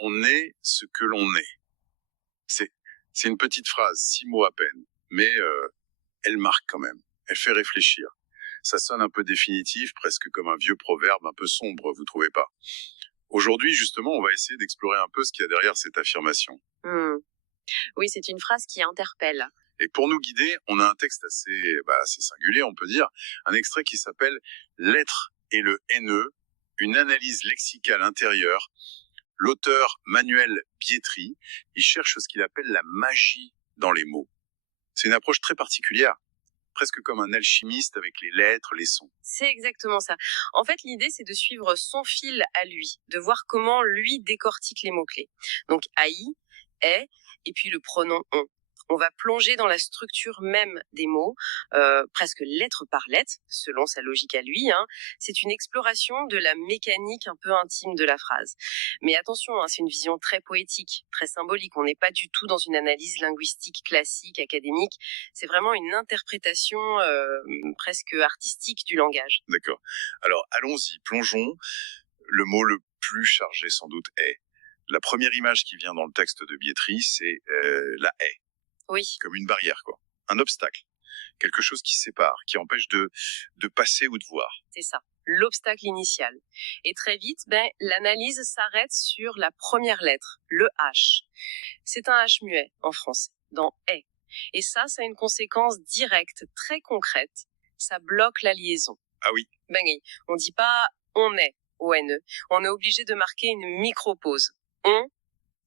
On est ce que l'on est. C'est, c'est une petite phrase, 6 mots à peine, mais elle marque quand même. Elle fait réfléchir. Ça sonne un peu définitif, presque comme un vieux proverbe un peu sombre, vous trouvez pas? Aujourd'hui, justement, on va essayer d'explorer un peu ce qu'il y a derrière cette affirmation. Oui, c'est une phrase qui interpelle. Et pour nous guider, on a un texte assez singulier, on peut dire, un extrait qui s'appelle L'être et le haineux, une analyse lexicale intérieure. L'auteur Manuel Bietri, il cherche ce qu'il appelle la magie dans les mots. C'est une approche très particulière, presque comme un alchimiste avec les lettres, les sons. C'est exactement ça. En fait, l'idée, c'est de suivre son fil à lui, de voir comment lui décortique les mots-clés. Donc, haï, est, et puis le pronom on. On va plonger dans la structure même des mots, presque lettre par lettre, selon sa logique à lui. C'est une exploration de la mécanique un peu intime de la phrase. Mais attention, c'est une vision très poétique, très symbolique. On n'est pas du tout dans une analyse linguistique classique, académique. C'est vraiment une interprétation presque artistique du langage. D'accord. Alors, allons-y, plongeons. Le mot le plus chargé, sans doute, est. La première image qui vient dans le texte de Bietri, c'est la haie. Oui. Comme une barrière, quoi. Un obstacle. Quelque chose qui sépare, qui empêche de passer ou de voir. C'est ça, l'obstacle initial. Et très vite, l'analyse s'arrête sur la première lettre, le H. C'est un H muet en français, dans est. Et ça a une conséquence directe, très concrète. Ça bloque la liaison. Ah oui. On dit pas on est, O-N-E. On est obligé de marquer une micro-pause. On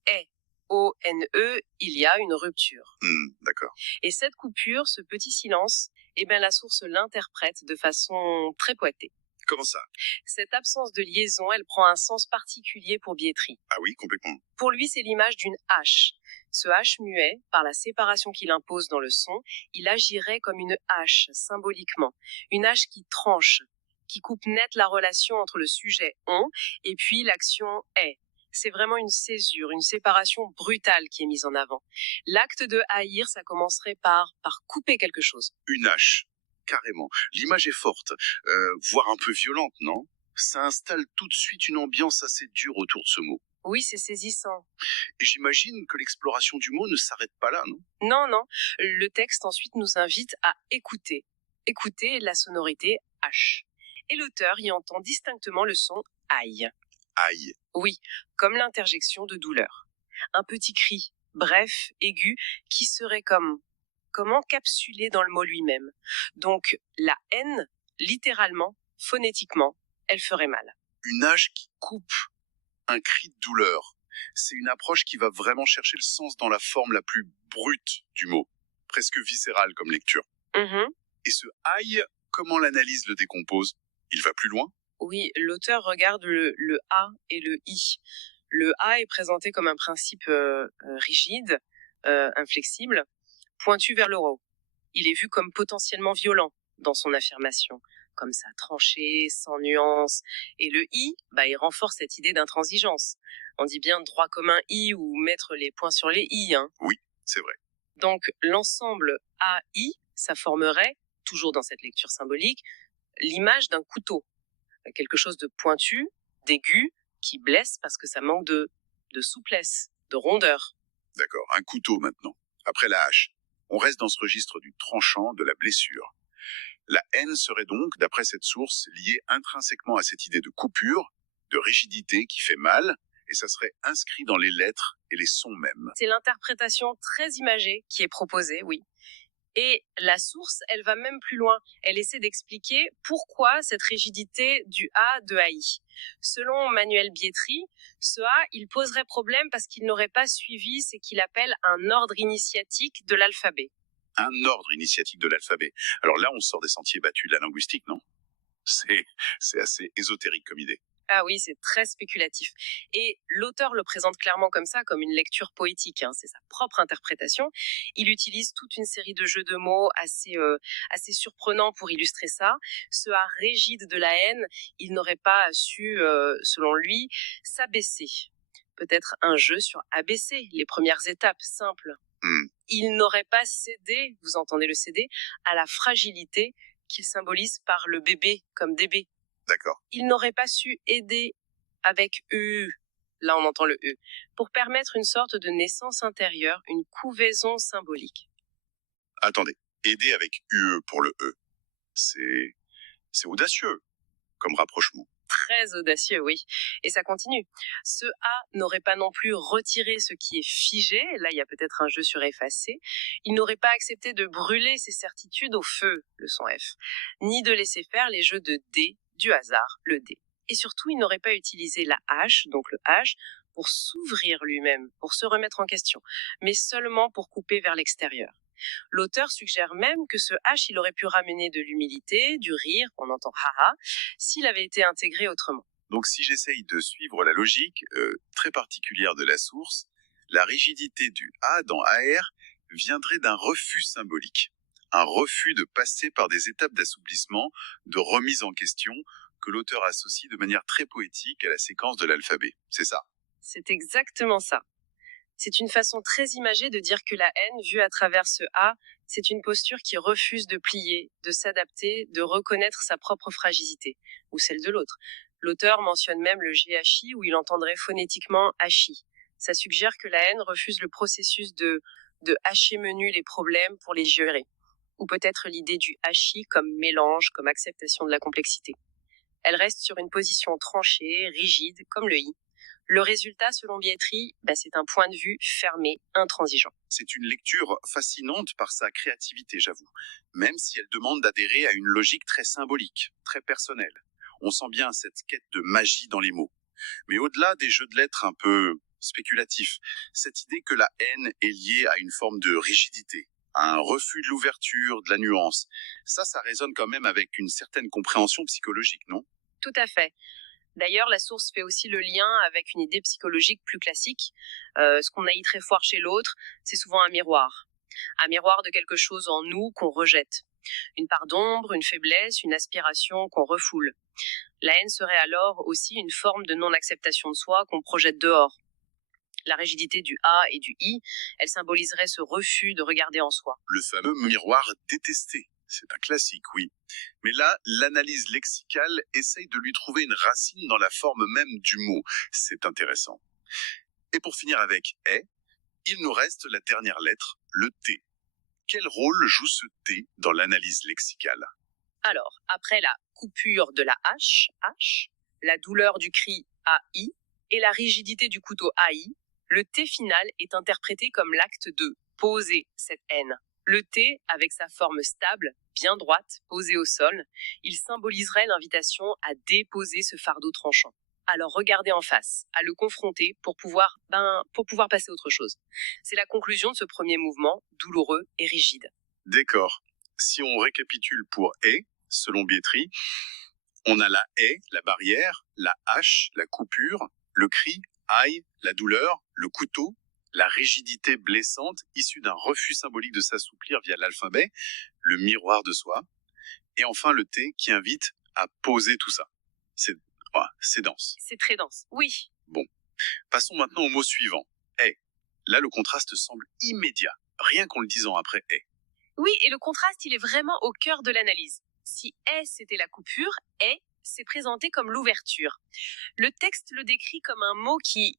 est. O-N-E, il y a une rupture. D'accord. Et cette coupure, ce petit silence, la source l'interprète de façon très poétée. Comment ça? Cette absence de liaison, elle prend un sens particulier pour Bietri. Ah oui, complètement. Pour lui, c'est l'image d'une hache. Ce H muet, par la séparation qu'il impose dans le son, il agirait comme une hache, symboliquement. Une hache qui tranche, qui coupe net la relation entre le sujet on et puis l'action est. C'est vraiment une césure, une séparation brutale qui est mise en avant. L'acte de haïr, ça commencerait par couper quelque chose. Une hache, carrément. L'image est forte, voire un peu violente, non? Ça installe tout de suite une ambiance assez dure autour de ce mot. Oui, c'est saisissant. Et j'imagine que l'exploration du mot ne s'arrête pas là, non? Non. Le texte ensuite nous invite à écouter. Écouter la sonorité H. Et l'auteur y entend distinctement le son aïe. Aïe. Oui, comme l'interjection de douleur. Un petit cri, bref, aigu, qui serait comme encapsulé dans le mot lui-même. Donc, la haine, littéralement, phonétiquement, elle ferait mal. Une hache qui coupe, un cri de douleur. C'est une approche qui va vraiment chercher le sens dans la forme la plus brute du mot, presque viscérale comme lecture. Et ce aïe, comment l'analyse le décompose? Il va plus loin? Oui, l'auteur regarde le A et le I. Le A est présenté comme un principe rigide, inflexible, pointu vers le haut. Il est vu comme potentiellement violent dans son affirmation, comme ça, tranché, sans nuance. Et le I, il renforce cette idée d'intransigeance. On dit bien droit comme un I ou mettre les points sur les I. Oui, c'est vrai. Donc l'ensemble A-I, ça formerait, toujours dans cette lecture symbolique, l'image d'un couteau. Quelque chose de pointu, d'aigu, qui blesse parce que ça manque de souplesse, de rondeur. D'accord, un couteau maintenant, après la hache. On reste dans ce registre du tranchant, de la blessure. La haine serait donc, d'après cette source, liée intrinsèquement à cette idée de coupure, de rigidité qui fait mal, et ça serait inscrit dans les lettres et les sons même. C'est l'interprétation très imagée qui est proposée, oui. Et la source, elle va même plus loin. Elle essaie d'expliquer pourquoi cette rigidité du A de AI. Selon Manuel Bietri, ce A, il poserait problème parce qu'il n'aurait pas suivi ce qu'il appelle un ordre initiatique de l'alphabet. Un ordre initiatique de l'alphabet. Alors là, on sort des sentiers battus de la linguistique, non? C'est assez ésotérique comme idée. Ah oui, c'est très spéculatif. Et l'auteur le présente clairement comme ça, comme une lecture poétique. C'est sa propre interprétation. Il utilise toute une série de jeux de mots assez surprenants pour illustrer ça. Ce A rigide de la haine, il n'aurait pas su, selon lui, s'abaisser. Peut-être un jeu sur ABC, les premières étapes simples. Il n'aurait pas cédé, vous entendez le céder, à la fragilité qu'il symbolise par le bébé comme DB. D'accord. Il n'aurait pas su aider avec E, là on entend le E, pour permettre une sorte de naissance intérieure, une couvaison symbolique. Attendez, aider avec UE pour le E. C'est audacieux comme rapprochement. Très audacieux, oui. Et ça continue. Ce A n'aurait pas non plus retiré ce qui est figé, là il y a peut-être un jeu sur effacer, il n'aurait pas accepté de brûler ses certitudes au feu, le son F, ni de laisser faire les jeux de D, du hasard, le D. Et surtout, il n'aurait pas utilisé la H, donc le H, pour s'ouvrir lui-même, pour se remettre en question, mais seulement pour couper vers l'extérieur. L'auteur suggère même que ce H, il aurait pu ramener de l'humilité, du rire, qu'on entend haha, s'il avait été intégré autrement. Donc si j'essaye de suivre la logique très particulière de la source, la rigidité du A dans AR viendrait d'un refus symbolique. Un refus de passer par des étapes d'assouplissement, de remise en question, que l'auteur associe de manière très poétique à la séquence de l'alphabet. C'est ça? C'est exactement ça. C'est une façon très imagée de dire que la haine, vue à travers ce A, c'est une posture qui refuse de plier, de s'adapter, de reconnaître sa propre fragilité, ou celle de l'autre. L'auteur mentionne même le GHI où il entendrait phonétiquement hachi. Ça suggère que la haine refuse le processus de hacher menu les problèmes pour les gérer. Ou peut-être l'idée du hachi comme mélange, comme acceptation de la complexité. Elle reste sur une position tranchée, rigide, comme le I. Le résultat, selon Bietri, c'est un point de vue fermé, intransigeant. C'est une lecture fascinante par sa créativité, j'avoue, même si elle demande d'adhérer à une logique très symbolique, très personnelle. On sent bien cette quête de magie dans les mots. Mais au-delà des jeux de lettres un peu spéculatifs, cette idée que la haine est liée à une forme de rigidité, à un refus de l'ouverture, de la nuance, ça résonne quand même avec une certaine compréhension psychologique, non? Tout à fait. D'ailleurs, la source fait aussi le lien avec une idée psychologique plus classique. Ce qu'on haït très fort chez l'autre, c'est souvent un miroir. Un miroir de quelque chose en nous qu'on rejette. Une part d'ombre, une faiblesse, une aspiration qu'on refoule. La haine serait alors aussi une forme de non-acceptation de soi qu'on projette dehors. La rigidité du A et du I, elle symboliserait ce refus de regarder en soi. Le fameux miroir détesté. C'est un classique, oui. Mais là, l'analyse lexicale essaye de lui trouver une racine dans la forme même du mot. C'est intéressant. Et pour finir avec « est », il nous reste la dernière lettre, le T. Quel rôle joue ce T dans l'analyse lexicale? Alors, après la coupure de la H, H, la douleur du cri AI et la rigidité du couteau AI, le T final est interprété comme l'acte de poser cette haine. Le T, avec sa forme stable, bien droite, posée au sol, il symboliserait l'invitation à déposer ce fardeau tranchant. Alors regarder en face, à le confronter pour pouvoir passer à autre chose. C'est la conclusion de ce premier mouvement, douloureux et rigide. D'accord. Si on récapitule pour « est », selon Bietri, on a la « est », la barrière, la H, la coupure, le cri, aïe, la douleur, le couteau, la rigidité blessante issue d'un refus symbolique de s'assouplir via l'alphabet, le miroir de soi, et enfin le T qui invite à poser tout ça. C'est dense. C'est très dense, oui. Bon, passons maintenant au mot suivant, est. Là, le contraste semble immédiat, rien qu'en le disant après est. Oui, et le contraste, il est vraiment au cœur de l'analyse. Si est, c'était la coupure, est, c'est présenté comme l'ouverture. Le texte le décrit comme un mot qui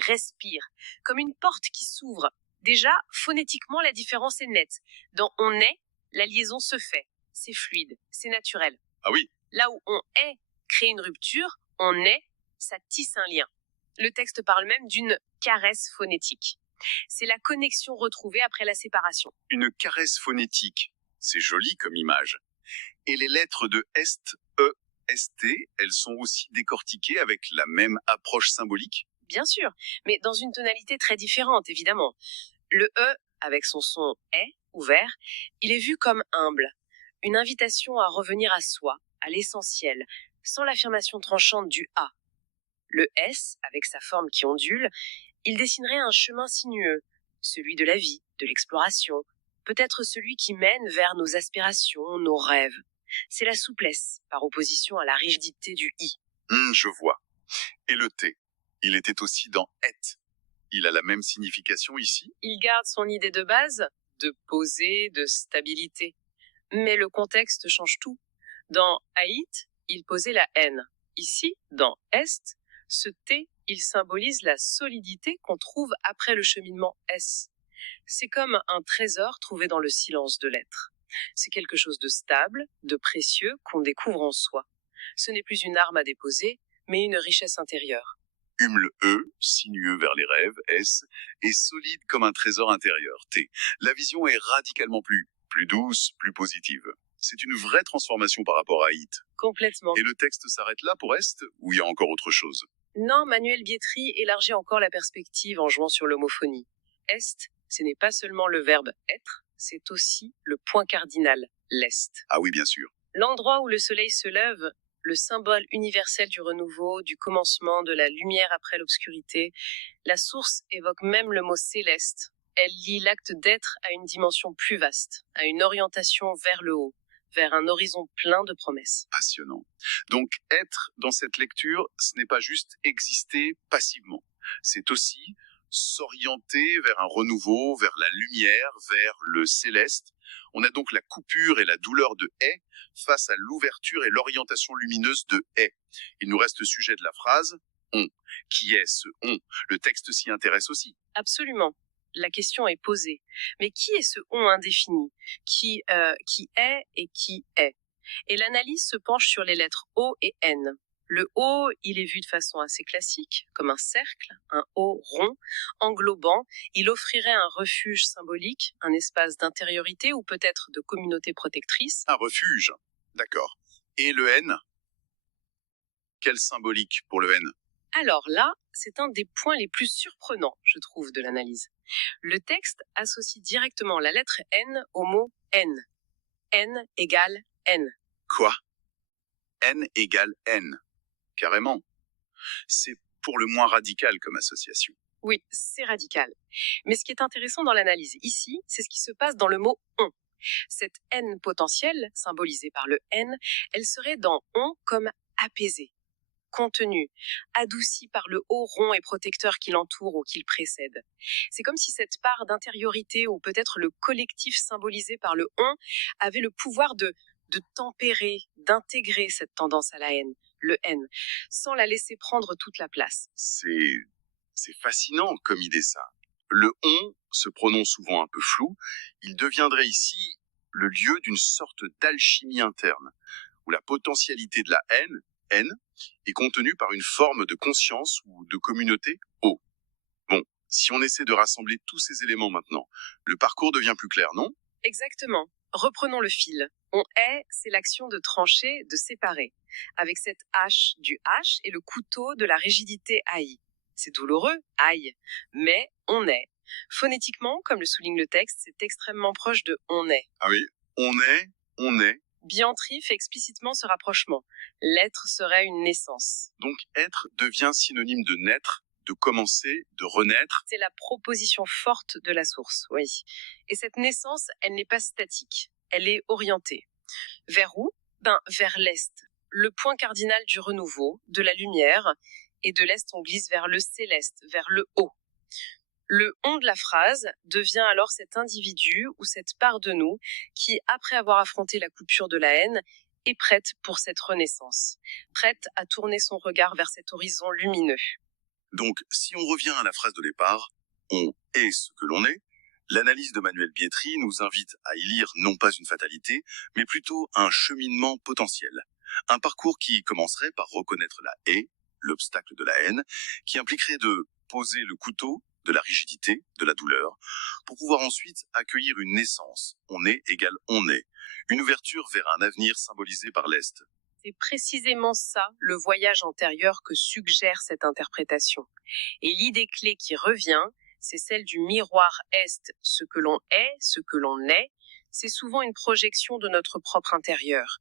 respire, comme une porte qui s'ouvre. Déjà, phonétiquement, la différence est nette. Dans on est, la liaison se fait. C'est fluide, c'est naturel. Ah oui. Là où on est crée une rupture, on est, ça tisse un lien. Le texte parle même d'une caresse phonétique. C'est la connexion retrouvée après la séparation. Une caresse phonétique, c'est joli comme image. Et les lettres de est, e, st, elles sont aussi décortiquées avec la même approche symbolique? Bien sûr, mais dans une tonalité très différente, évidemment. Le E, avec son son est, ouvert, il est vu comme humble. Une invitation à revenir à soi, à l'essentiel, sans l'affirmation tranchante du A. Le S, avec sa forme qui ondule, il dessinerait un chemin sinueux, celui de la vie, de l'exploration, peut-être celui qui mène vers nos aspirations, nos rêves. C'est la souplesse, par opposition à la rigidité du I. Je vois. Et le T, il était aussi dans et. Il a la même signification ici? Il garde son idée de base, de poser, de stabilité. Mais le contexte change tout. Dans haït, il posait la haine. Ici, dans est, Ce T, il symbolise la solidité qu'on trouve après le cheminement S. C'est comme un trésor trouvé dans le silence de l'être. C'est quelque chose de stable, de précieux qu'on découvre en soi. Ce n'est plus une arme à déposer, mais une richesse intérieure. Le E, sinueux vers les rêves, S, est solide comme un trésor intérieur, T. La vision est radicalement plus douce, plus positive. C'est une vraie transformation par rapport à It. Complètement. Et le texte s'arrête là pour Est, ou il y a encore autre chose? Non, Manuel Bietri élargit encore la perspective en jouant sur l'homophonie. Est, ce n'est pas seulement le verbe être, c'est aussi le point cardinal, l'Est. Ah oui, bien sûr. L'endroit où le soleil se lève, le symbole universel du renouveau, du commencement, de la lumière après l'obscurité, la source évoque même le mot céleste. Elle lie l'acte d'être à une dimension plus vaste, à une orientation vers le haut, vers un horizon plein de promesses. Passionnant. Donc, être dans cette lecture, ce n'est pas juste exister passivement. C'est aussi s'orienter vers un renouveau, vers la lumière, vers le céleste. On a donc la coupure et la douleur de est face à l'ouverture et l'orientation lumineuse de est. Il nous reste le sujet de la phrase on. Qui est ce on? Le texte s'y intéresse aussi. Absolument. La question est posée. Mais qui est ce on indéfini? Qui est et qui est? Et l'analyse se penche sur les lettres O et N. Le O, il est vu de façon assez classique, comme un cercle, un O rond, englobant. Il offrirait un refuge symbolique, un espace d'intériorité ou peut-être de communauté protectrice. Un refuge, d'accord. Et le N? Quelle symbolique pour le N? Alors là, c'est un des points les plus surprenants, je trouve, de l'analyse. Le texte associe directement la lettre N au mot N. N égale N. Quoi? N égale N. Carrément. C'est pour le moins radical comme association. Oui, c'est radical. Mais ce qui est intéressant dans l'analyse ici, c'est ce qui se passe dans le mot on. Cette N potentielle, symbolisée par le N, elle serait dans on comme apaisée, contenue, adoucie par le haut rond et protecteur qui l'entoure ou qui le précède. C'est comme si cette part d'intériorité ou peut-être le collectif symbolisé par le on avait le pouvoir de tempérer, d'intégrer cette tendance à la haine, le N, sans la laisser prendre toute la place. C'est fascinant comme idée ça. Le on se prononce souvent un peu flou. Il deviendrait ici le lieu d'une sorte d'alchimie interne, où la potentialité de la haine, N, est contenue par une forme de conscience ou de communauté O. Bon, si on essaie de rassembler tous ces éléments maintenant, le parcours devient plus clair, non? Exactement. Reprenons le fil. On est, c'est l'action de trancher, de séparer, avec cette hache du H et le couteau de la rigidité AI. C'est douloureux, aïe, mais on est. Phonétiquement, comme le souligne le texte, c'est extrêmement proche de on est. Ah oui, on est. Biantri fait explicitement ce rapprochement. L'être serait une naissance. Donc être devient synonyme de naître, de commencer, de renaître. C'est la proposition forte de la source, oui. Et cette naissance, elle n'est pas statique, elle est orientée. Vers où? Vers l'Est. Le point cardinal du renouveau, de la lumière, et de l'Est on glisse vers le céleste, vers le haut. Le on de la phrase devient alors cet individu ou cette part de nous qui, après avoir affronté la coupure de la haine, est prête pour cette renaissance, prête à tourner son regard vers cet horizon lumineux. Donc, si on revient à la phrase de départ, on est ce que l'on est, l'analyse de Manuel Bietri nous invite à y lire non pas une fatalité, mais plutôt un cheminement potentiel. Un parcours qui commencerait par reconnaître la haie, l'obstacle de la haine, qui impliquerait de poser le couteau de la rigidité, de la douleur, pour pouvoir ensuite accueillir une naissance. On est égale on est. Une ouverture vers un avenir symbolisé par l'Est. C'est précisément ça, le voyage antérieur que suggère cette interprétation. Et l'idée clé qui revient, c'est celle du miroir Est, ce que l'on est, ce que l'on est, c'est souvent une projection de notre propre intérieur.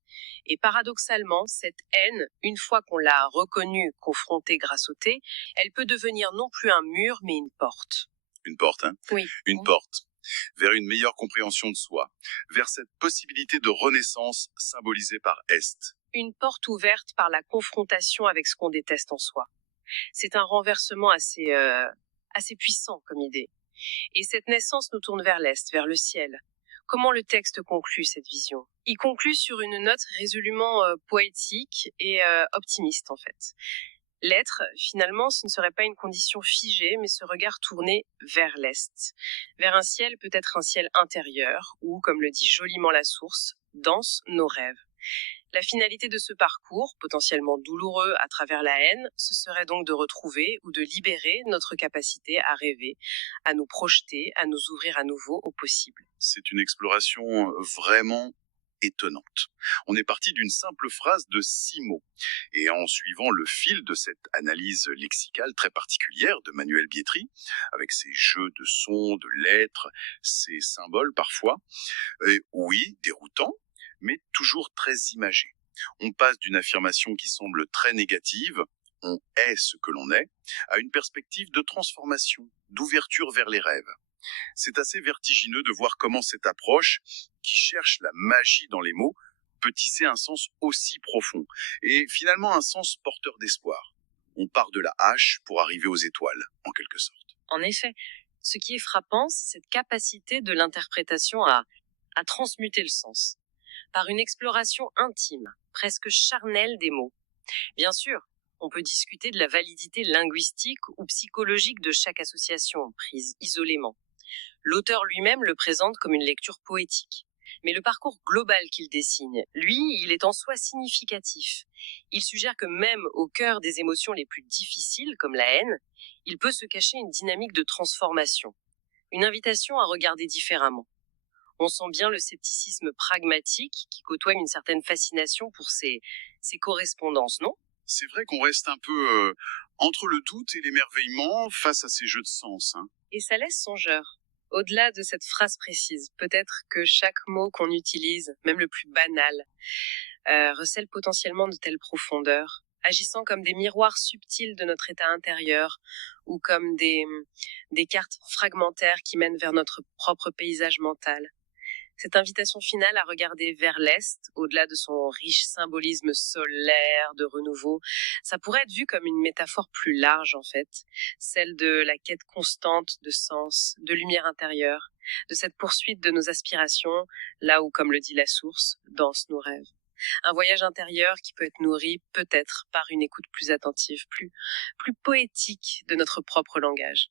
Et paradoxalement, cette haine, une fois qu'on l'a reconnue, confrontée grâce au thé, elle peut devenir non plus un mur, mais une porte. Une porte, hein? Oui. Une porte. Vers une meilleure compréhension de soi. Vers cette possibilité de renaissance symbolisée par Est. Une porte ouverte par la confrontation avec ce qu'on déteste en soi. C'est un renversement assez puissant comme idée. Et cette naissance nous tourne vers l'Est, vers le ciel. Comment le texte conclut cette vision? Il conclut sur une note résolument poétique et optimiste en fait. L'être, finalement, ce ne serait pas une condition figée, mais ce regard tourné vers l'Est, vers un ciel peut-être un ciel intérieur, où, comme le dit joliment la source, dansent nos rêves. La finalité de ce parcours, potentiellement douloureux à travers la haine, ce serait donc de retrouver ou de libérer notre capacité à rêver, à nous projeter, à nous ouvrir à nouveau au possible. C'est une exploration vraiment étonnante. On est parti d'une simple phrase de 6 mots. Et en suivant le fil de cette analyse lexicale très particulière de Manuel Bietri, avec ses jeux de sons, de lettres, ses symboles parfois, oui, déroutants, mais toujours très imagés. On passe d'une affirmation qui semble très négative, on est ce que l'on est, à une perspective de transformation, d'ouverture vers les rêves. C'est assez vertigineux de voir comment cette approche, qui cherche la magie dans les mots, peut tisser un sens aussi profond, et finalement un sens porteur d'espoir. On part de la hache pour arriver aux étoiles, en quelque sorte. En effet, ce qui est frappant, c'est cette capacité de l'interprétation à transmuter le sens, par une exploration intime, presque charnelle des mots. Bien sûr, on peut discuter de la validité linguistique ou psychologique de chaque association, prise isolément. L'auteur lui-même le présente comme une lecture poétique. Mais le parcours global qu'il dessine, lui, il est en soi significatif. Il suggère que même au cœur des émotions les plus difficiles, comme la haine, il peut se cacher une dynamique de transformation, une invitation à regarder différemment. On sent bien le scepticisme pragmatique qui côtoie une certaine fascination pour ces correspondances, non ? C'est vrai qu'on reste un peu entre le doute et l'émerveillement face à ces jeux de sens. Et ça laisse songeur. Au-delà de cette phrase précise, peut-être que chaque mot qu'on utilise, même le plus banal, recèle potentiellement de telles profondeurs, agissant comme des miroirs subtils de notre état intérieur, ou comme des cartes fragmentaires qui mènent vers notre propre paysage mental. Cette invitation finale à regarder vers l'Est, au-delà de son riche symbolisme solaire, de renouveau, ça pourrait être vu comme une métaphore plus large en fait, celle de la quête constante de sens, de lumière intérieure, de cette poursuite de nos aspirations, là où, comme le dit la source, dansent nos rêves. Un voyage intérieur qui peut être nourri peut-être par une écoute plus attentive, plus poétique de notre propre langage.